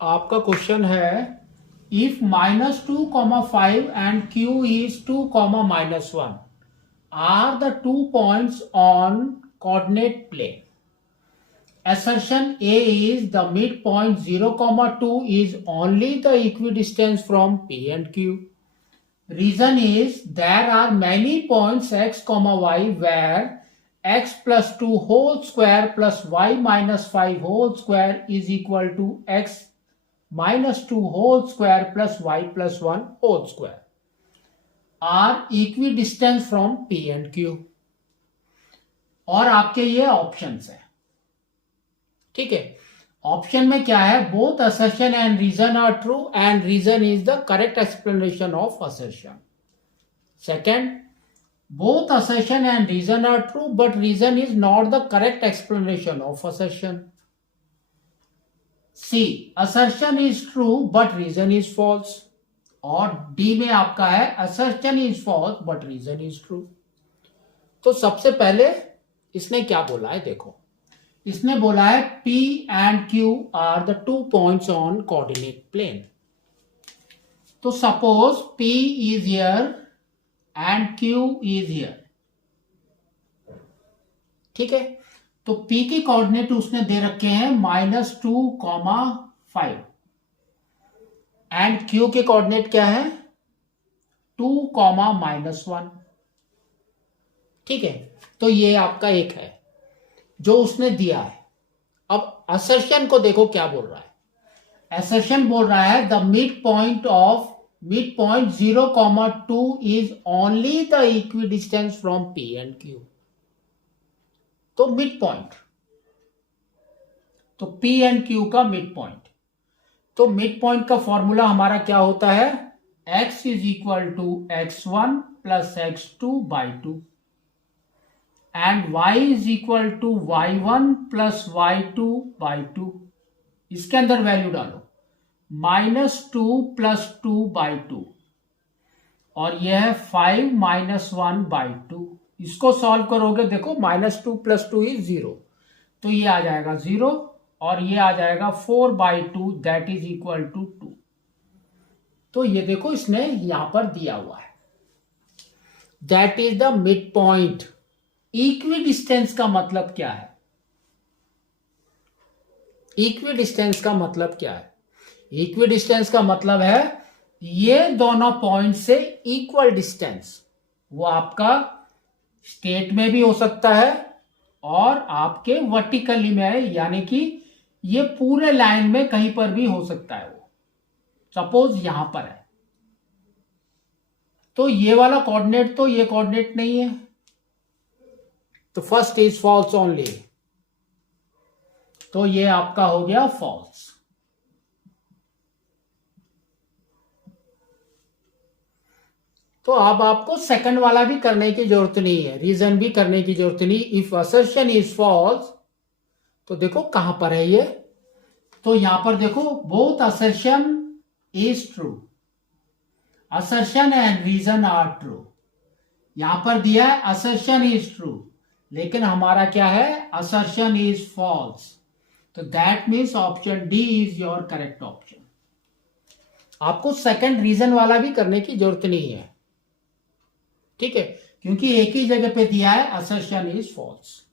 आपका क्वेश्चन है if -2, 5 and q is 2, -1 are the 2 points on coordinate plane. Assertion A is the midpoint 0, 2 is only the equidistance from P and Q. Reason is there are many points x, y where x plus 2 whole square plus y minus 5 whole square is equal to x minus 2 whole square plus y plus 1 whole square are equidistant from P and Q. और आपके ये options है, ठीक है। Option में क्या है? Both assertion and reason are true and reason is the correct explanation of assertion. Second, both assertion and reason are true but reason is not the correct explanation of assertion. C, assertion is true but reason is false. और D में आपका है assertion is false but reason is true. तो सबसे पहले इसने क्या बोला है देखो, इसने बोला है P and Q are the 2 points on coordinate plane. तो suppose P is here and Q is here, ठीक है। तो P की कोऑर्डिनेट उसने दे रखे हैं -2, 5 एंड Q के कोऑर्डिनेट क्या है 2, -1, ठीक है। तो ये आपका एक है जो उसने दिया है। अब असर्शन को देखो क्या बोल रहा है। असर्शन बोल रहा है the mid point 0, 2 is only the equidistance from P and Q. तो मिड पॉइंट, तो P and Q का मिड पॉइंट, तो मिड पॉइंट का फॉर्मूला हमारा क्या होता है x is equal to x1 plus x2 by 2 and y is equal to y1 plus y2 by 2. इसके अंदर वैल्यू डालो -2 + 2 by 2 और यह है 5 - 1 by 2. इसको सॉल्व करोगे देखो -2 + 2 is 0, तो ये आ जाएगा 0 और ये आ जाएगा 4 by 2 that is equal to 2. तो ये देखो इसने यहां पर दिया हुआ है that is the mid point. Equidistance का मतलब क्या है? इक्विडिस्टेंस का मतलब क्या है? इक्विडिस्टेंस का मतलब है ये दोनों पॉइंट से इक्वल डिस्टेंस. वो आपका स्ट्रेट में भी हो सकता है और आपके वर्टिकली में है, यानी कि ये पूरे लाइन में कहीं पर भी हो सकता है. वो सपोज यहां पर है तो ये वाला कोऑर्डिनेट तो ये कोऑर्डिनेट नहीं है, तो फर्स्ट इज फॉल्स ओनली, तो ये आपका हो गया फॉल्स. तो अब आपको सेकंड वाला भी करने की जरूरत नहीं है, रीजन भी करने की जरूरत नहीं. इफ असर्शन इज फॉल्स, तो देखो कहां पर है ये, तो यहां पर देखो both assertion is true, assertion and reason are true. यहां पर दिया है असर्शन इज ट्रू, लेकिन हमारा क्या है असर्शन इज फॉल्स. तो that means option D is your correct option. आपको सेकंड रीजन वाला भी करने की जरूरत नहीं है, ठीक है, क्योंकि एक ही जगह पे दिया है असर्शन इज फॉल्स.